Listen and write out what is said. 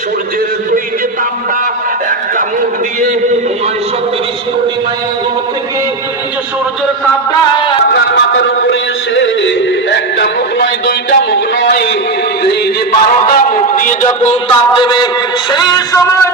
সূর্যের দুই যে তাপটা একটা মুখ দিয়ে 930 কোটি মাইল দূর থেকে যে সূর্যের তাপটা আপনার মাথার উপরে এসে একটা মুখ নয়, দুইটা মুখ নয়, এই যে 12টা মুখ দিয়ে যখন তাপ দেবে সেই সময়